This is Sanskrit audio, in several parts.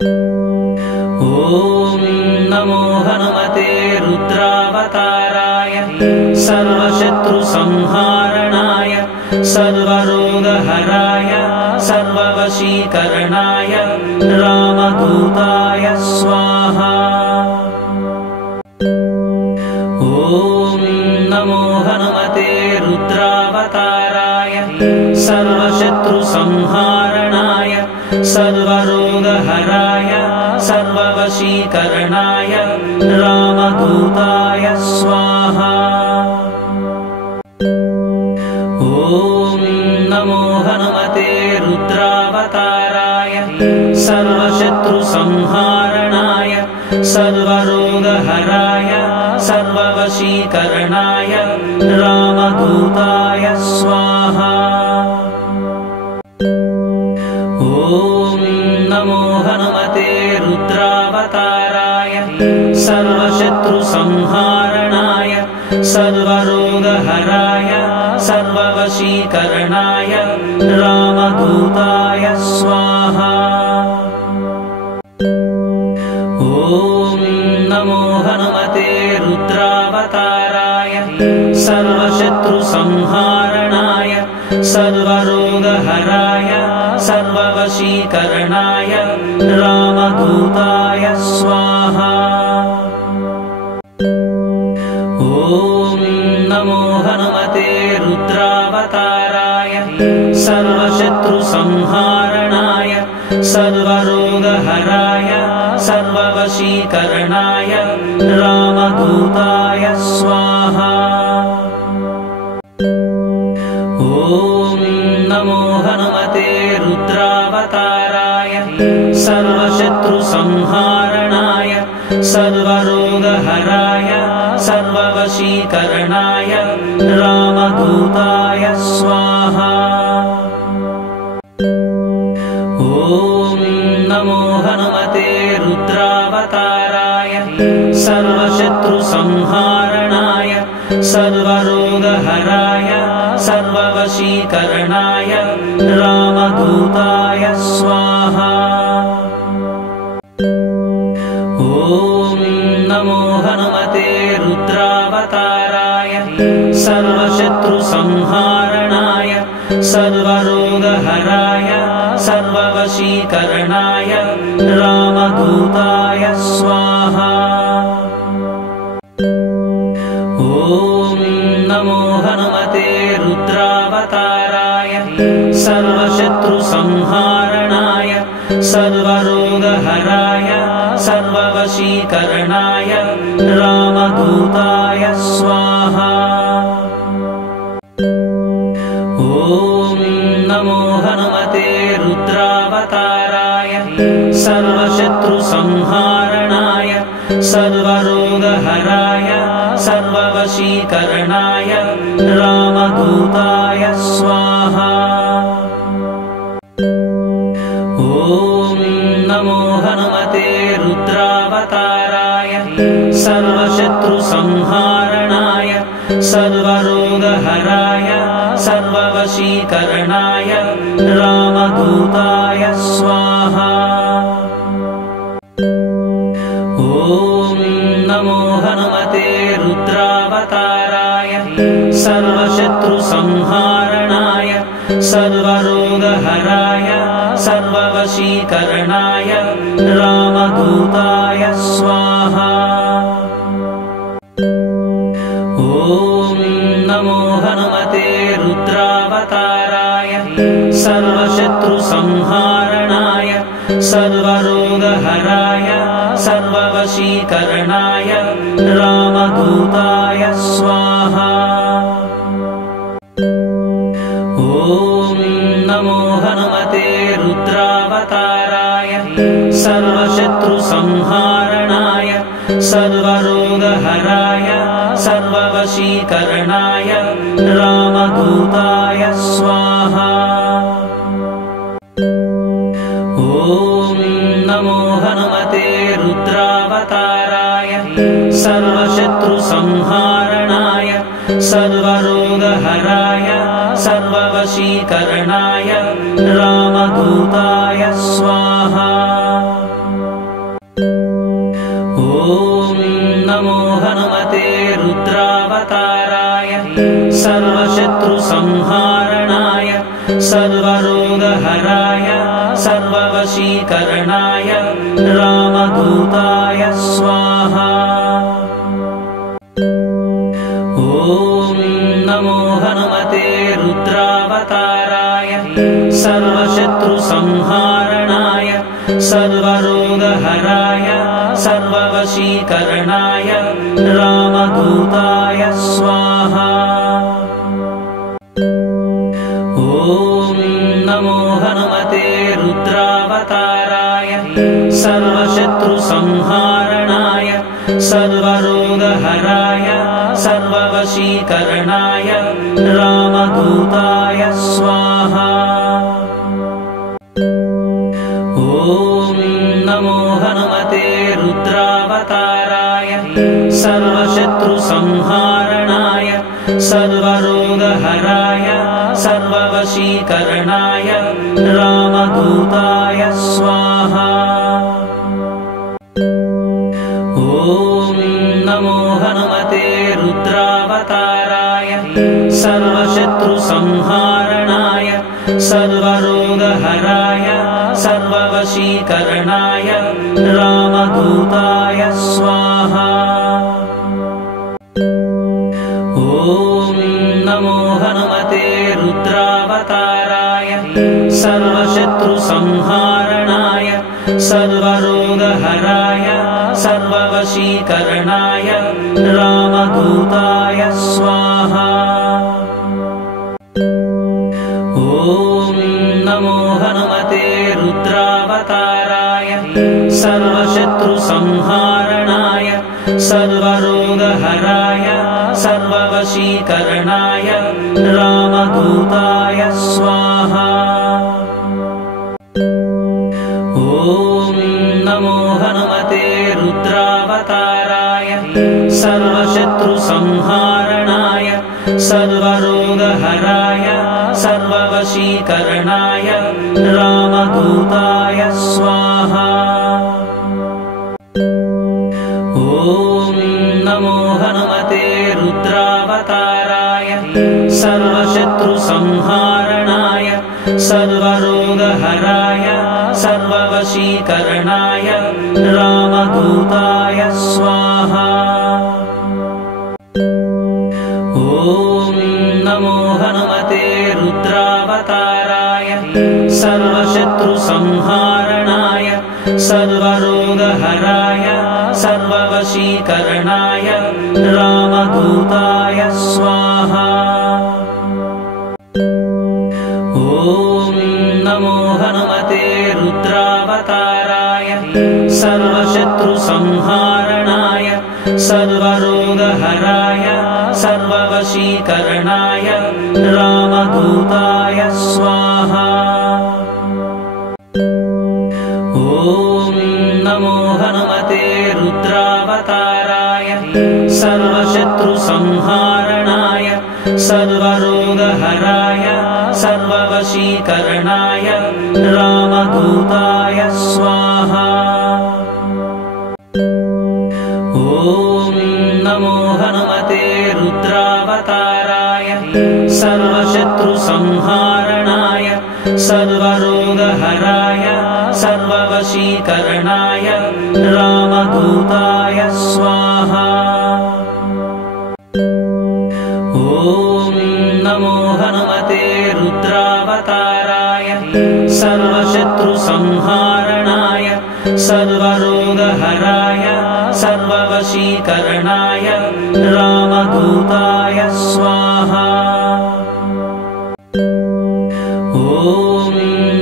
ॐ नमो हनुमते रुद्रावताराय सर्वशत्रुसंहारणाय सर्वरोगहराय सर्ववशीकरणाय रामदूताय स्वाहा। ॐ नमो हनुमते रुद्रावताराय सर्वशत्रुसंहारणाय सर्वरोगहराय सर्ववशीकरणाय रामदूताय स्वाहा। ॐ नमो हनुमते रुद्रावताराय सर्वशत्रुसंहारणाय सर्वरोगहराय सर्ववशीकरणाय रामदूताय स्वाहा। ॐ नमो हनुमते रुद्रावताराय सर्वशत्रुसंहारणाय सर्वरोगहराय सर्ववशीकरणाय रामदूताय स्वाहा। ॐ नमो हनुमते रुद्रावताराय सर्वशत्रुसंहारणाय सर्वरोगहराय सर्ववशीकरणाय रामदूताय स्वाहा। ॐ नमो हनुमते रुद्रावताराय सर्वशत्रुसंहारणाय सर्वरोगहराय सर्ववशीकरणाय रामदूताय स्वाहा। ॐ नमो हनुमते रुद्रावताराय सर्वशत्रुसंहारणाय सर्वरोगहराय सर्ववशीकरणाय रामदूताय स्वाहा। ॐ नमो हनुमते रुद्रावताराय सर्वशत्रुसंहारणाय सर्वरोगहराय सर्ववशीकरणाय रामदूताय स्वाहा। ॐ नमो हनुमते रुद्रावताराय सर्वशत्रुसंहारणाय सर्वरोगहराय सर्ववशीकरणाय रामदूताय स्वाहा। ॐ नमो हनुमते रुद्रावताराय सर्वशत्रुसंहारणाय सर्वरोगहराय सर्ववशीकरणाय रामदूताय स्वाहा। ॐ नमो हनुमते रुद्रावताराय सर्वशत्रुसंहारणाय सर्वरोगहराय सर्ववशीकरणाय रामदूताय स्वाहा। ॐ नमो हनुमते रुद्रावताराय सर्वशत्रुसंहारणाय सर्वरोगहराय सर्ववशीकरणाय रामदूताय स्वाहा। ॐ नमो हनुमते रुद्रावताराय सर्वशत्रुसंहारणाय सर्वरोगहराय सर्ववशीकरणाय रामदूताय स्वाहा। ॐ नमो हनुमते रुद्रावताराय सर्वशत्रुसंहारणाय सर्वरोगहराय सर्ववशीकरणाय रामदूताय स्वाहा। ॐ नमो हनुमते रुद्रावताराय सर्वशत्रुसंहारणाय सर्वरोगहराय सर्ववशीकरणाय रामदूताय स्वाहा। ॐ नमो हनुमते रुद्रावताराय सर्वशत्रुसंहारणाय सर्वरोगहराय सर्ववशीकरणाय रामदूताय स्वाहा। सर्वशत्रुसंहारणाय सर्वरोगहराय सर्ववशीकरणाय रामदूताय स्वाहा। ॐ नमो हनुमते रुद्रावताराय सर्वशत्रुसंहारणाय सर्वरोगहराय सर्ववशीकरणाय रामदूताय स्वाहा। ॐ नमो हनुमते रुद्रावताराय सर्वशत्रुसंहारणाय सर्वरोगहराय सर्ववशीकरणाय रामदूताय स्वाहा। ॐ नमो हनुमते रुद्रावताराय सर्वशत्रुसंहारणाय सर्वरोगहराय सर्ववशीकरणाय रामदूताय स्वाहा। ॐ नमो हनुमते रुद्रावताराय सर्वशत्रुसंहारणाय सर्वरोगहराय सर्ववशीकरणाय रामदूताय स्वाहा। ॐ नमो हनुमते रुद्रावताराय सर्वशत्रुसंहारणाय सर्वरोगहराय सर्ववशीकरणाय रामदूताय स्वाहा। ॐ नमो हनुमते रुद्रावताराय सर्वशत्रुसंहारणाय सर्वरोगहराय सर्ववशीकरणाय रामदूताय स्वाहा। ॐ नमो हनुमते रुद्रावताराय सर्वशत्रुसंहारणाय सर्वरोगहराय सर्ववशीकरणाय रामदूताय स्वाहा। ॐ नमो हनुमते रुद्रावताराय सर्वशत्रुसंहारणाय सर्वरोगहराय सर्ववशीकरणाय रामदूताय स्वाहा। ॐ नमो हनुमते रुद्रावताराय सर्वशत्रुसंहारणाय सर्वरोगहराय सर्ववशीकरणाय रामदूताय स्वाहा। ॐ नमो हनुमते रुद्रावताराय सर्वशत्रुसंहारणाय सर्वरोगहराय सर्ववशीकरणाय रामदूताय स्वाहा। ॐ नमो हनुमते रुद्रावताराय सर्वशत्रुसंहारणाय सर्वरोगहराय सर्ववशीकरणाय रामदूताय स्वाहा। ॐ नमो हनुमते रुद्रावताराय सर्वशत्रुसंहारणाय सर्वरोगहराय सर्ववशीकरणाय रामदूताय स्वाहा। ॐ नमो हनुमते रुद्रावताराय सर्वशत्रुसंहारणाय सर्वरोगहराय सर्ववशीकरणाय रामदूताय स्वाहा। ॐ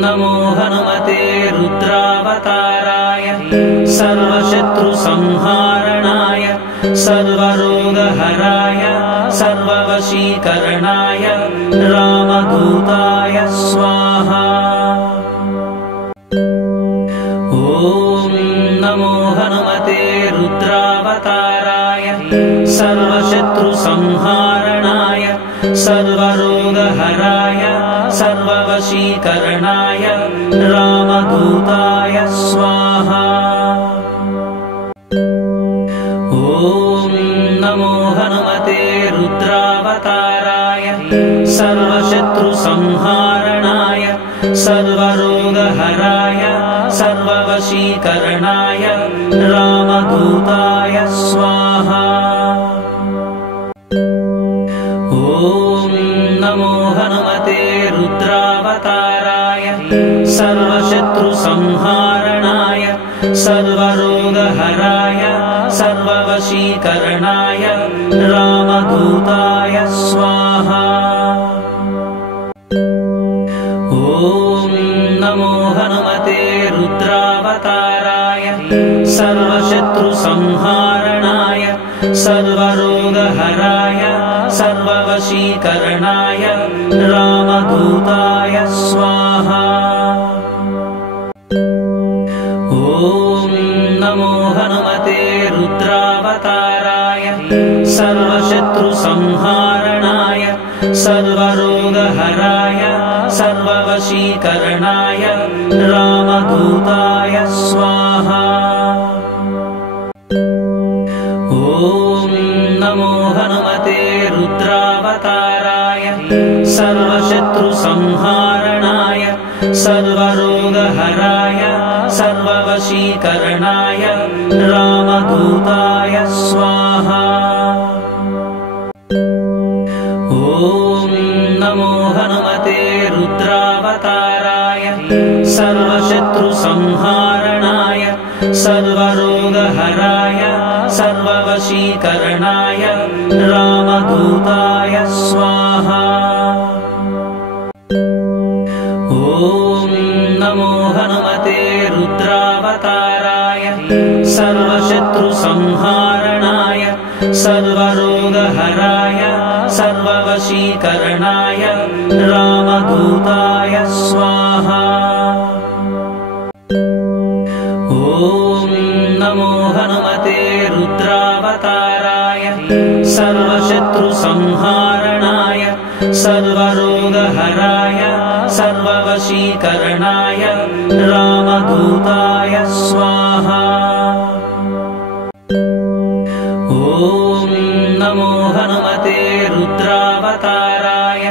नमो हनुमते रुद्रावताराय सर्वशत्रुसंहारणाय सर्वरोगहराय सर्ववशीकरणाय रामदूताय स्वाहा। ॐ नमो हनुमते रुद्रावताराय सर्वशत्रुसंहारणाय सर्वरोगहराय सर्ववशीकरणाय रामदूताय स्वाहा। ॐ नमो हनुमते रुद्रावताराय सर्वशत्रुसंहारणाय सर्वरोगहराय सर्ववशीकरणाय रामदूताय स्वाहा। ॐ नमो हनुमते रुद्रावताराय सर्वशत्रुसंहारणाय सर्वरोगहराय सर्ववशीकरणाय रामदूताय स्वाहा। ॐ नमो हनुमते रुद्रावताराय सर्वशत्रुसंहारणाय सर्वरोगहराय सर्ववशीकरणाय रामदूताय स्वाहा। ॐ नमो हनुमते रुद्रावताराय सर्वशत्रुसंहारणाय सर्वरोगहराय सर्ववशीकरणाय रामदूताय स्वाहा। ॐ नमो हनुमते रुद्रावताराय सर्वशत्रुसंहारणाय सर्वरोगहराय सर्ववशीकरणाय रामदूताय स्वाहा। ॐ नमो हनुमते रुद्रावताराय सर्वशत्रुसंहारणाय सर्वरोगहराय सर्ववशीकरणाय रामदूताय स्वाहा। ॐ नमो हनुमते रुद्रावताराय सर्वशत्रुसंहारणाय सर्वरोगहराय सर्ववशीकरणाय रामदूताय स्वाहा। ॐ नमो हनुमते रुद्रावताराय सर्वशत्रुसंहारणाय सर्वरोगहराय सर्ववशीकरणाय रामदूताय स्वाहा। ॐ नमो हनुमते रुद्रावताराय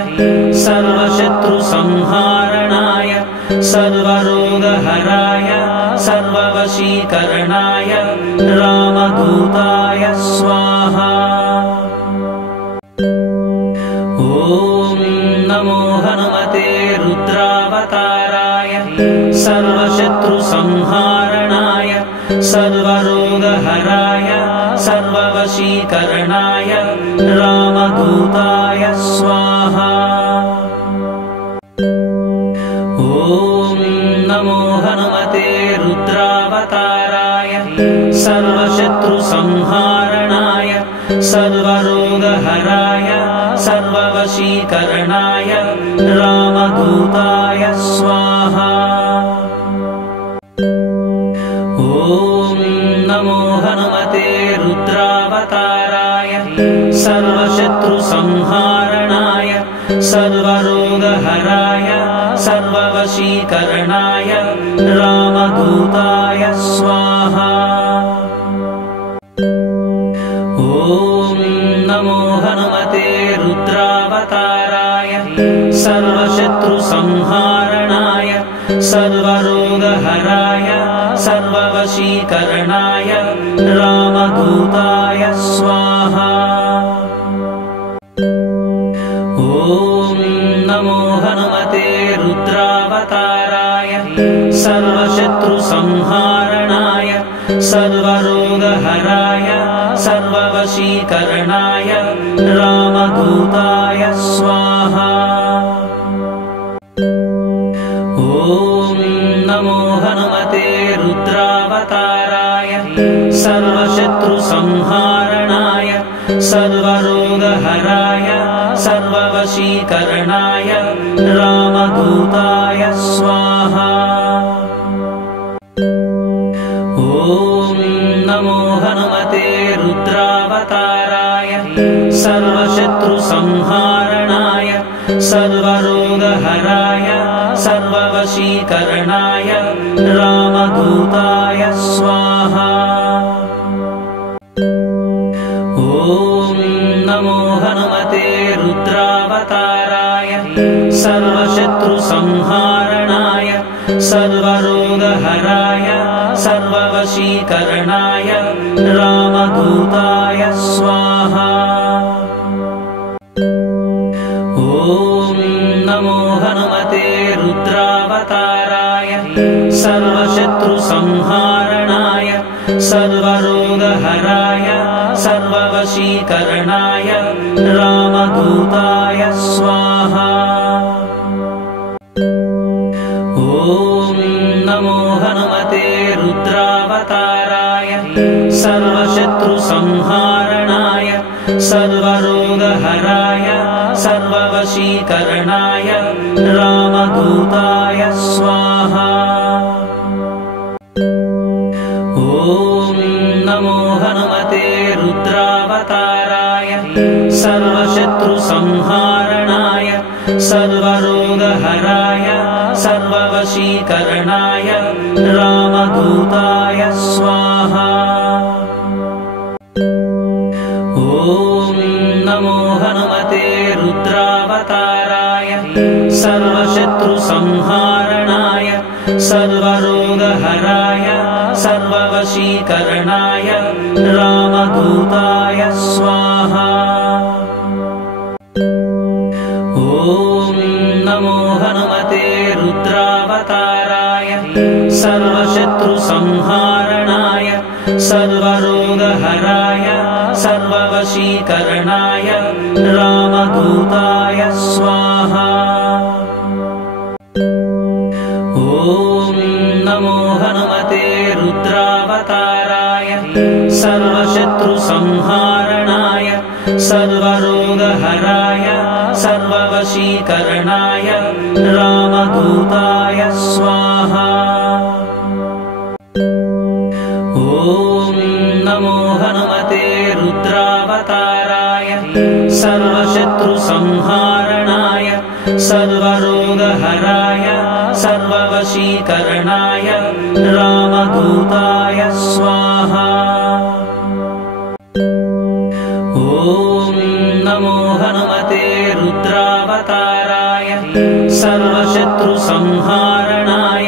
सर्वशत्रुसंहारणाय सर्वरोगहराय सर्ववशीकरणाय रामदूताय स्वाहा। ॐ नमो हनुमते रुद्रावताराय सर्वशत्रुसंहारणाय सर्वरोगहराय सर्ववशीकरणाय रामदूताय स्वाहा। ॐ नमो हनुमते रुद्रावताराय सर्वशत्रुसंहारणाय सर्वरोगहराय सर्ववशीकरणाय रामदूताय स्वाहा। ॐ नमो हनुमते रुद्रावताराय सर्वशत्रुसंहारणाय सर्वरोगहराय सर्ववशीकरणाय रामदूताय स्वाहा। ॐ नमो हनुमते रुद्रावताराय सर्वशत्रुसंहारणाय सर्वरोगहराय सर्ववशीकरणाय रामदूताय स्वाहा। ॐ नमो हनुमते रुद्रावताराय सर्वशत्रुसंहारणाय सर्वरोगहराय सर्ववशीकरणाय रामदूताय स्वाहा। ॐ नमो हनुमते रुद्रावताराय सर्वशत्रुसंहारणाय सर्वरोगहराय सर्ववशीकरणाय रामदूताय स्वाहा। ॐ नमो हनुमते रुद्रावताराय सर्वशत्रुसंहारणाय सर्वरोगहराय सर्ववशीकरणाय रामदूताय स्वाहा। ॐ नमो हनुमते रुद्रावताराय सर्ववशीकरणाय रामदूताय स्वाहा। ॐ नमो हनुमते रुद्रावताराय सर्वशत्रुसंहारणाय सर्वरोगहराय सर्ववशीकरणाय रामदूताय स्वाहा। ॐ नमो हनुमते रुद्रावताराय सर्वशत्रुसंहारणाय सर्वरोगहराय सर्ववशीकरणाय रामदूताय स्वाहा। ॐ नमो हनुमते रुद्रावताराय सर्वशत्रुसंहारणाय सर्वरोगहराय सर्ववशीकरणाय रामदूताय स्वाहा। ॐ नमो हनुमते रुद्रावताराय सर्वशत्रुसंहारणाय सर्वरोगहराय सर्ववशीकरणाय रामदूताय स्वाहा। ॐ नमो हनुमते रुद्रावताराय सर्वशत्रुसंहारणाय सर्वरोगहराय सर्ववशीकरणाय रामदूताय स्वाहा। ॐ नमो हनुमते रुद्रावताराय सर्वशत्रुसंहारणाय सर्वरोगहराय सर्ववशीकरणाय रामदूताय स्वाहा। ॐ नमो हनुमते रुद्रावताराय सर्वशत्रुसंहारणाय सर्वरोगहराय सर्ववशीकरणाय रामदूताय स्वाहा। ॐ नमो हनुमते रुद्रावताराय सर्वशत्रुसंहारणाय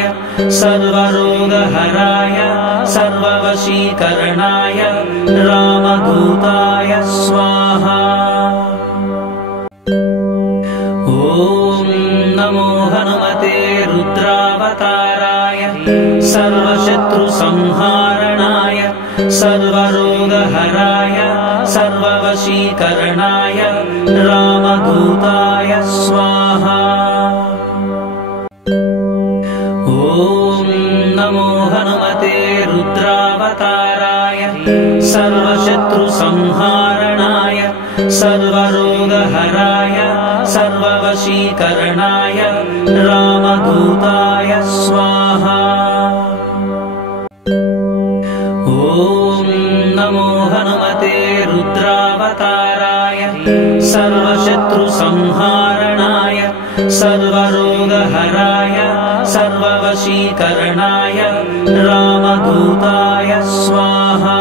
सर्वरोगहराय सर्ववशीकरणाय रामदूताय स्वाहा। ॐ नमो हनुमते रुद्रावताराय सर्वशत्रुसंहारणाय सर्वरोगहराय सर्ववशीकरणाय रामदूताय स्वाहा। ॐ नमो हनुमते रुद्रावताराय सर्वशत्रुसंहारणाय सर्वरोगहराय सर्ववशीकरणाय रामदूताय स्वाहा। ॐ नमो हनुमते रुद्रावताराय सर्वशत्रुसंहारणाय सर्वरोगहराय सर्ववशीकरणाय रामदूताय स्वाहा।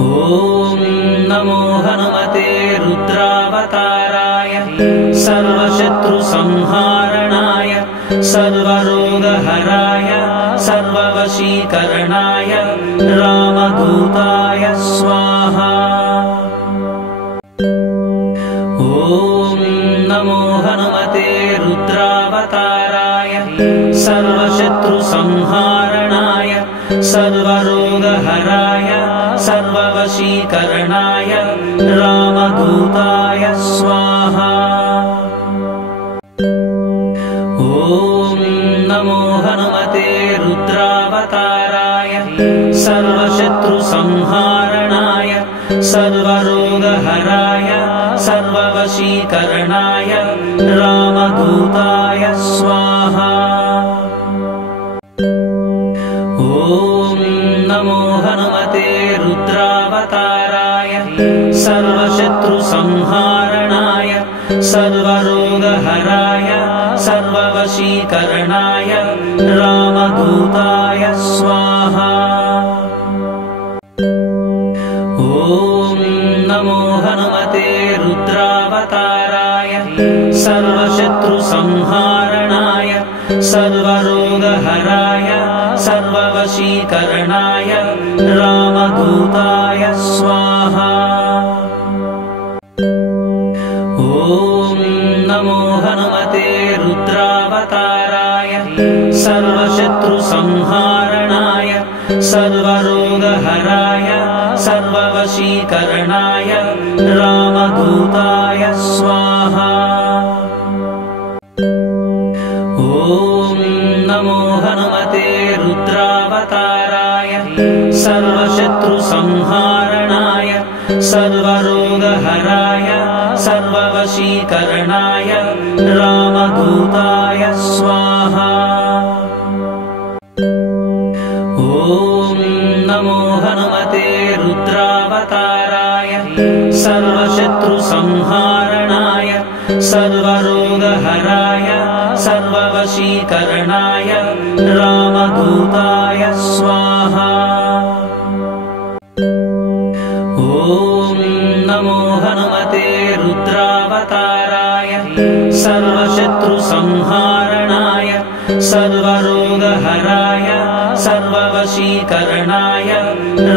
ॐ नमो हनुमते रुद्रावताराय सर्वशत्रुसंहारणाय सर्वरोगहराय सर्ववशीकरणाय रामदूताय स्वाहा। ॐ नमो हनुमते रुद्रावताराय सर्वशत्रुसंहारणाय सर्वरोगहराय सर्ववशीकरणाय रामदूताय स्वाहा। ॐ नमो हनुमते रुद्रावताराय सर्वशत्रुसंहारणाय सर्वरोगहराय सर्ववशीकरणाय रामदूताय स्वाहा। ॐ नमो हनुमते रुद्रावताराय सर्वशत्रुसंहारणाय सर्वरोगहराय सर्ववशीकरणाय रामदूताय स्वाहा। ॐ नमो हनुमते रुद्रावताराय सर्वशत्रुसंहारणाय सर्वरोगहराय सर्वरोगहराय सर्ववशीकरणाय रामदूताय स्वाहा। ॐ नमो हनुमते रुद्रावताराय सर्वशत्रुसंहारणाय सर्वरोगहराय सर्ववशीकरणाय रामदूताय स्वाहा। ॐ नमो हनुमते रुद्रावताराय सर्वशत्रुसंहारणाय सर्वरोगहराय सर्ववशीकरणाय रामदूताय स्वाहा। ॐ नमो हनुमते रुद्रावताराय सर्वशत्रुसंहारणाय सर्वरोगहराय सर्ववशीकरणाय रामदूताय स्वाहा। ॐ नमो हनुमते रुद्रावताराय सर्वशत्रुसंहारणाय सर्वरोगहराय सर्ववशीकरणाय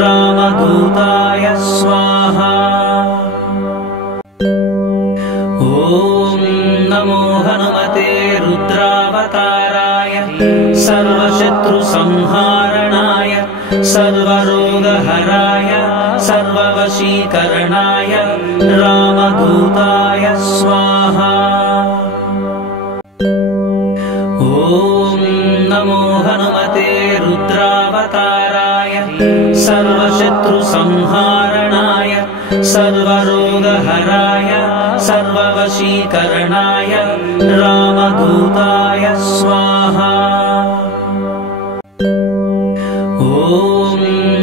रामदूताय स्वाहा। ॐ नमो हनुमते रुद्रावताराय सर्वशत्रुसंहारणाय सर्वरोगहराय सर्ववशीकरणाय रामदूताय स्वाहा। ॐ नमो हनुमते रुद्रावताराय सर्वशत्रुसंहारणाय सर्वरोगहराय सर्ववशीकरणाय रामदूताय स्वाहा। ॐ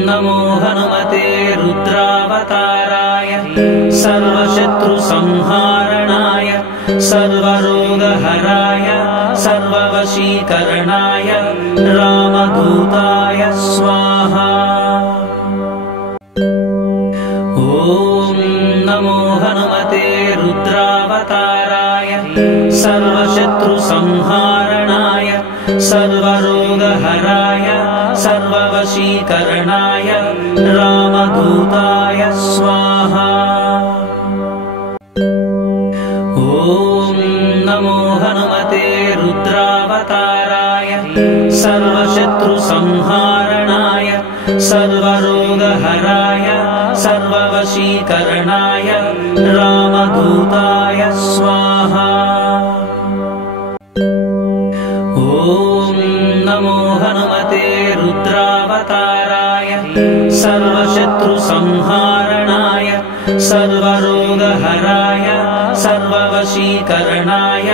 नमो हनुमते रुद्रावताराय सर्वशत्रुसंहारणाय सर्वरोगहराय सर्ववशीकरणाय रामदूताय स्वाहा। ॐ नमो हनुमते रुद्रावताराय सर्वशत्रुसंहारणाय सर्वरोगहराय सर्ववशीकरणाय रामदूताय स्वाहा। ॐ नमो हनुमते रुद्रावताराय सर्वशत्रुसंहारणाय सर्वरोगहराय सर्ववशीकरणाय रामदूताय स्वाहा। ॐ नमो हनुमते रुद्रावताराय सर्वशत्रुसंहारणाय सर्वरोगहराय सर्ववशीकरणाय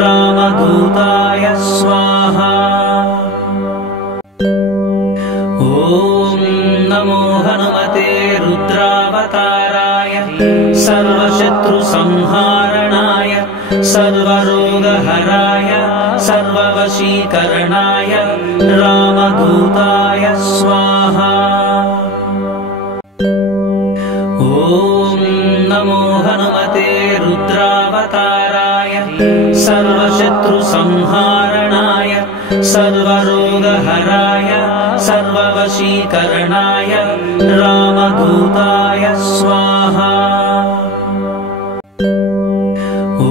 रामदूताय स्वाहा। ॐ नमो हनुमते रुद्रावताराय सर्वशत्रुसंहारणाय सर्वरोगहराय सर्ववशीकरणाय रामदूताय स्वाहा। ॐ नमो हनुमते रुद्रावताराय सर्वशत्रुसंहारणाय सर्वरोगहराय सर्ववशीकरणाय रामदूताय स्वाहा। ॐ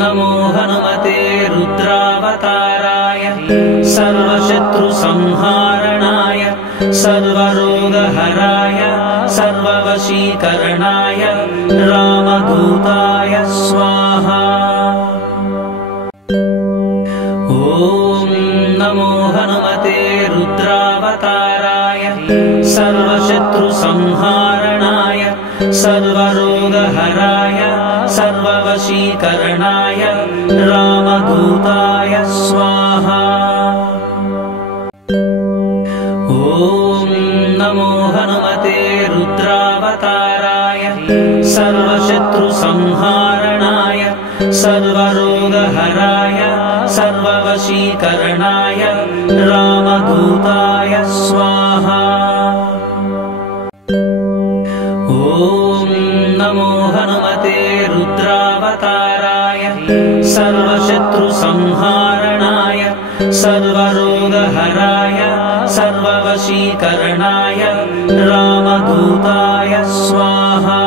नमो हनुमते रुद्रावताराय सर्वशत्रुसंहारणाय सर्वरोगहराय सर्ववशीकरणाय रामदूताय स्वाहा। ॐ नमो हनुमते रुद्रावताराय सर्वशत्रुसंहारणाय सर्वरोगहराय सर्ववशीकरणाय रामदूताय स्वाहा। ॐ नमो हनुमते रुद्रावताराय सर्वशत्रुसंहारणाय सर्वरोगहराय सर्ववशीकरणाय रामदूताय स्वाहा। ॐ नमो हनुमते रुद्रावताराय सर्वशत्रुसंहारणाय सर्वरोगहराय सर्ववशीकरणाय रामदूताय स्वाहा।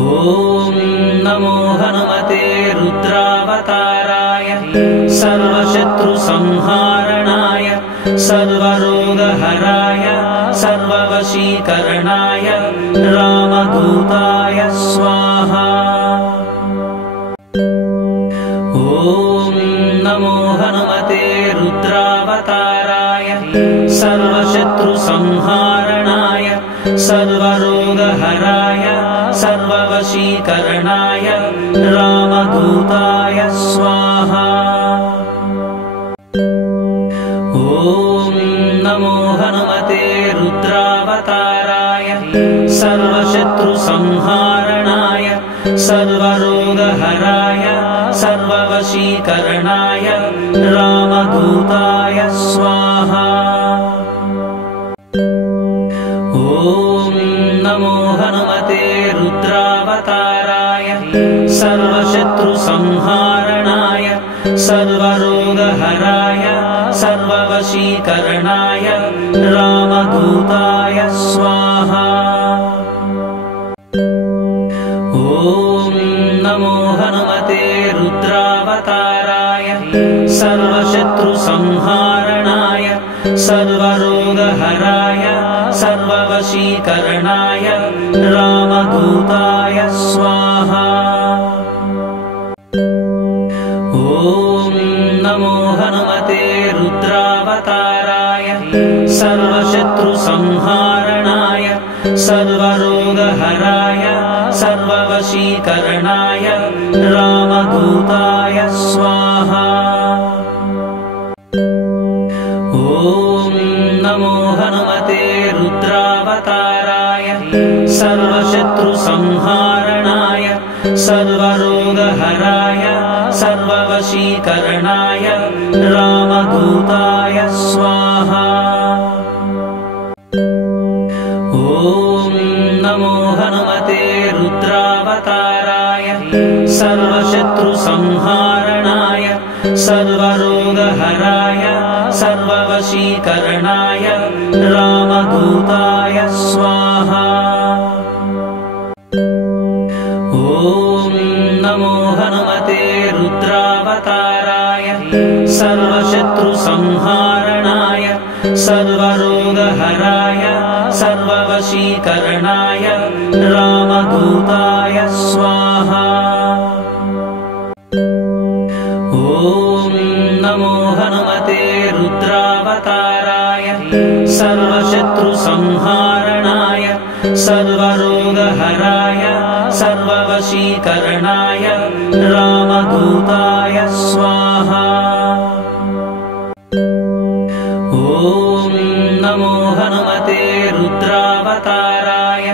ॐ नमो हनुमते रुद्रावताराय सर्वशत्रुसंहारणाय सर्वरोगहराय सर्ववशीकरणाय रामदूताय स्वाहा। ॐ नमो हनुमते रुद्रावताराय सर्वशत्रुसंहारणाय सर्वरोगहराय सर्ववशीकरणाय रामदूताय स्वाहा। ॐ नमो हनुमते रुद्रावताराय सर्वशत्रुसंहारणाय सर्वरोगहराय सर्ववशीकरणाय रामदूताय स्वाहा। ॐ नमो हनुमते रुद्रावताराय सर्वशत्रुसंहारणाय सर्वरोगहराय सर्ववशीकरणाय रामदूताय स्वाहा। ॐ नमो हनुमते रुद्रावताराय सर्वशत्रुसंहारणाय सर्वरोगहराय सर्ववशीकरणाय रामदूताय स्वाहा। ॐ नमो हनुमते रुद्रावताराय सर्वशत्रुसंहारणाय सर्वरोगहराय सर्ववशीकरणाय रामदूताय स्वाहा। ॐ नमो हनुमते रुद्रावताराय सर्वशत्रुसंहारणाय सर्वरोगहराय सर्ववशीकरणाय रामदूताय स्वाहा। ॐ नमो हनुमते रुद्रावताराय सर्वशत्रुसंहारणाय सर्वरोगहराय सर्ववशीकरणाय रामदूताय स्वाहा। ॐ नमो हनुमते रुद्रावताराय सर्वशत्रुसंहारणाय सर्वरोगहराय सर्ववशीकरणाय रामदूताय स्वाहा। ॐ नमो हनुमते रुद्रावताराय सर्वशत्रुसंहारणाय सर्वरोगहराय सर्ववशीकरणाय रामदूताय स्वाहा। ॐ नमो हनुमते रुद्रावताराय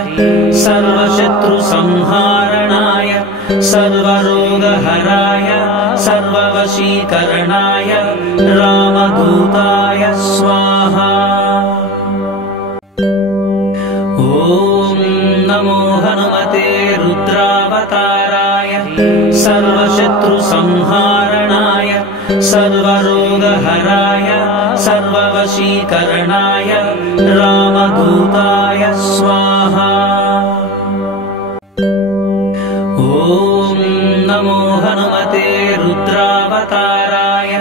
सर्वशत्रुसंहारणाय सर्वरोगहराय सर्ववशीकरणाय रामदूताय स्वाहा। ॐ नमो हनुमते रुद्रावताराय सर्वशत्रुसंहारणाय सर्वरोगहराय सर्ववशीकरणाय रामदूताय स्वाहा। ॐ नमो हनुमते रुद्रावताराय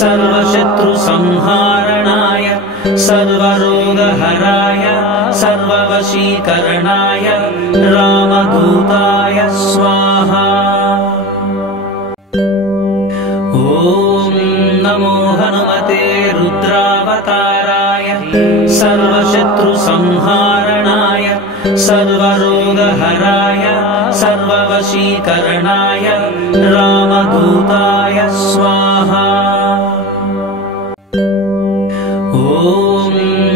सर्वशत्रुसंहारणाय सर्वरोगहराय सर्ववशीकरणाय रामदूताय स्वाहा। ॐ नमो हनुमते रुद्रावताराय सर्वशत्रुसंहारणाय सर्वरोगहराय सर्ववशीकरणाय रामदूताय स्वाहा। ॐ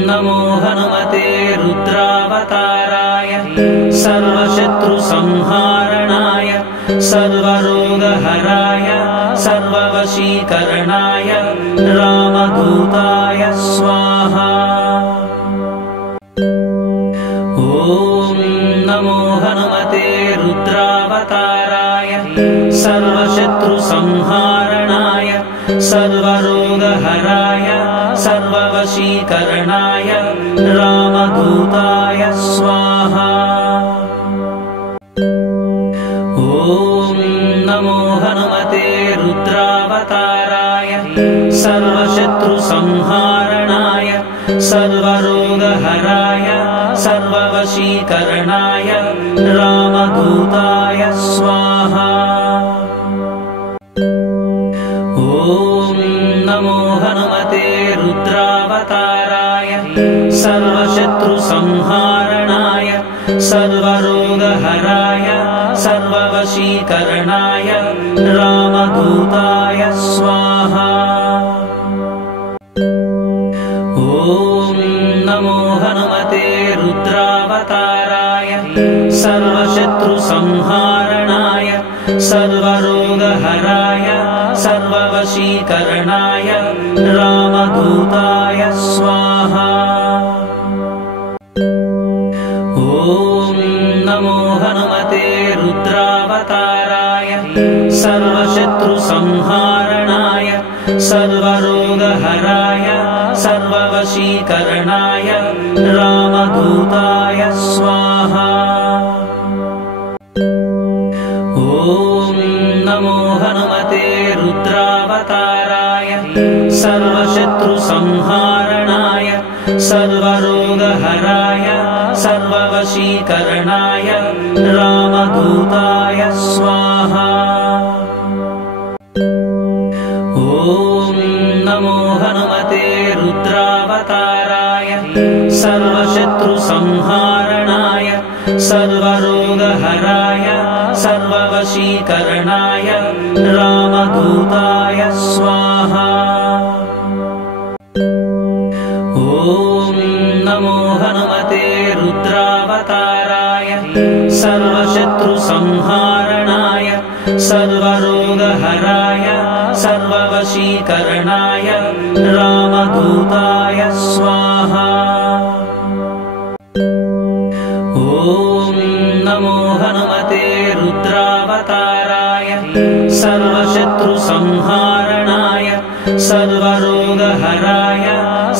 नमो हनुमते रुद्रावताराय सर्वशत्रुसंहारणाय सर्वरोगहराय सर्ववशीकरणाय रामदूताय स्वाहा। ॐ नमो हनुमते रुद्रावताराय सर्वशत्रुसंहारणाय सर्वरोगहराय सर्ववशीकरणाय रामदूताय स्वाहा। ॐ नमो हनुमते रुद्रावताराय सर्वशत्रुसंहारणाय सर्वरोगहराय सर्ववशीकरणाय रामदूताय स्वाहा। ॐ नमो हनुमते रुद्रावताराय सर्वशत्रुसंहारणाय सर्वरोगहराय सर्ववशीकरणाय रामदूताय स्वाहा। ॐ नमो हनुमते रुद्रावताराय सर्वशत्रुसंहारणाय सर्वरोगहराय सर्ववशीकरणाय रामदूताय स्वाहा। ॐ नमो हनुमते रुद्रावताराय सर्वशत्रुसंहारणाय सर्वरोगहराय सर्ववशीकरणाय रामदूताय स्वाहा। ॐ नमो हनुमते रुद्रावताराय सर्वशत्रुसंहारणाय सर्वरोगहराय सर्ववशीकरणाय रामदूताय स्वाहा। ॐ नमो हनुमते रुद्रावताराय सर्वशत्रुसंहारणाय सर्वरोगहराय सर्ववशीकरणाय रामदूताय स्वाहा। ॐ नमो हनुमते रुद्रावताराय सर्वशत्रुसंहारणाय सर्वरोगहराय सर्ववशीकरणाय रामदूताय स्वाहा। ॐ नमो हनुमते रुद्रावताराय सर्वशत्रुसंहारणाय सर्वरोगहराय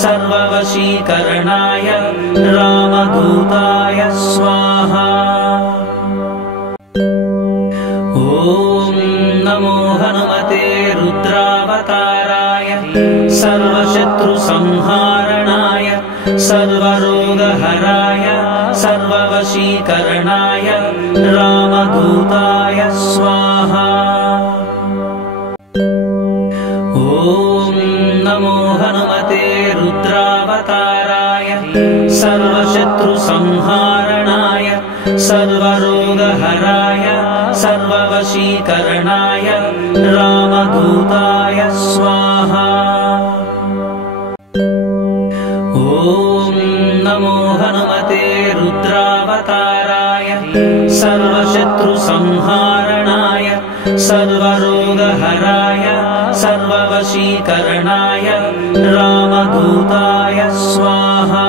सर्ववशीकरणाय रामदूताय स्वाहा। ॐ नमो हनुमते रुद्रावताराय सर्वशत्रुसंहारणाय सर्वरोगहराय सर्ववशीकरणाय रामदूताय स्वाहा। ॐ नमो हनुमते रुद्रावताराय सर्वशत्रुसंहारणाय सर्वरोगहराय सर्ववशीकरणाय रामदूताय स्वाहा। ॐ नमो हनुमते रुद्रावताराय सर्वशत्रुसंहारणाय सर्वरोगहराय सर्ववशीकरणाय रामदूताय स्वाहा।